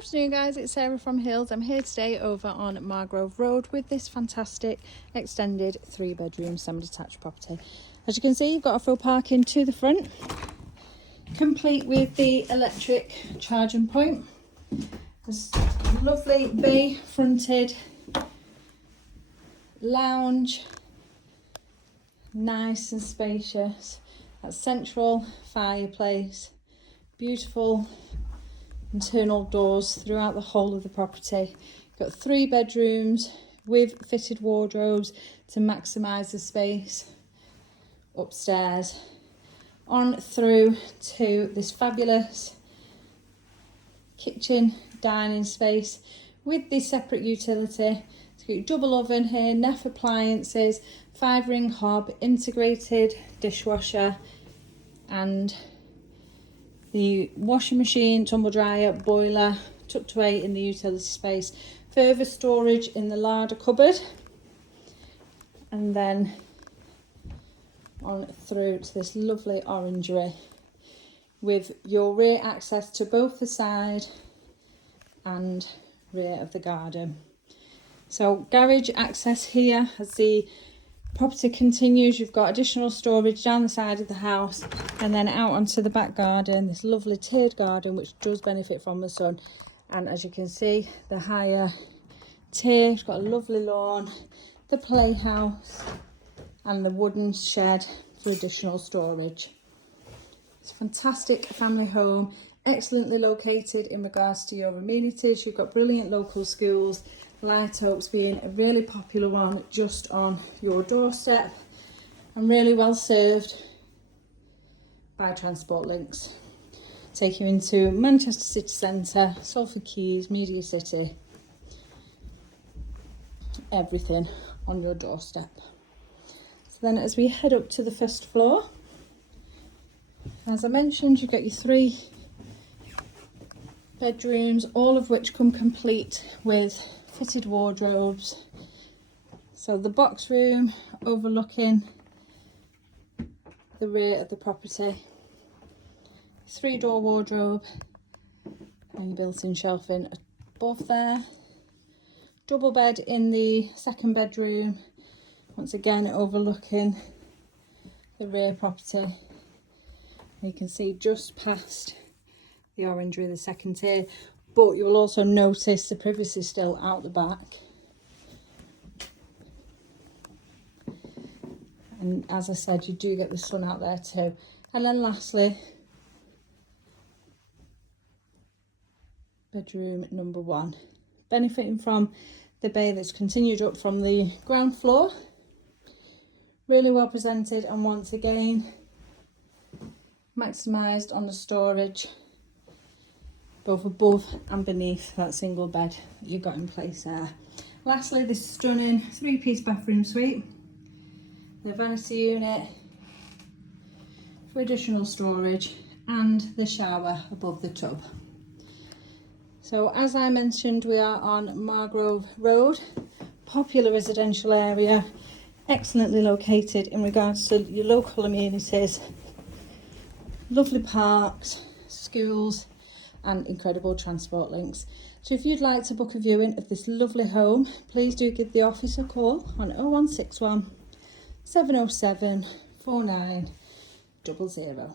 Afternoon guys, it's Sarah from Hills. I'm here today over on Margrove Road with this fantastic extended 3-bedroom semi-detached property. As you can see, you've got a full parking to the front, complete with the electric charging point. This lovely bay fronted lounge, nice and spacious. That central fireplace, beautiful internal doors throughout the whole of the property. Got 3 bedrooms with fitted wardrobes to maximise the space upstairs, on through to this fabulous kitchen dining space with the separate utility. So you've got your double oven here, Neff appliances, 5-ring hob, integrated dishwasher, and the washing machine, tumble dryer, boiler tucked away in the utility space. Further storage in the larder cupboard, and then on through to this lovely orangery with your rear access to both the side and rear of the garden. So garage access here as the property continues. You've got additional storage down the side of the house and then out onto the back garden, this lovely tiered garden which does benefit from the sun. And as you can see, the higher tier, it's got a lovely lawn, the playhouse and the wooden shed for additional storage. It's a fantastic family home, excellently located in regards to your amenities. You've got brilliant local schools, Light Oaks being a really popular one just on your doorstep, and really well served by transport links. Take you into Manchester City Centre, Salford Quays, Media City, everything on your doorstep. So then as we head up to the first floor, as I mentioned, you've got your 3 bedrooms, all of which come complete with fitted wardrobes. So the box room overlooking the rear of the property, 3-door wardrobe and built-in shelving above there. Double bed in the 2nd bedroom, once again overlooking the rear property. You can see just past the orangery, the 2nd tier, but you will also notice the privacy still out the back. And as I said, you do get the sun out there too. And then lastly, bedroom number 1, benefiting from the bay that's continued up from the ground floor. Really well presented, and once again maximised on the storage both above and beneath that single bed that you've got in place there. Lastly, this stunning 3-piece bathroom suite, the vanity unit for additional storage and the shower above the tub. So as I mentioned, we are on Margrove Road, popular residential area, excellently located in regards to your local amenities, lovely parks, schools and incredible transport links. So if you'd like to book a viewing of this lovely home, please do give the office a call on 0161 707 4900.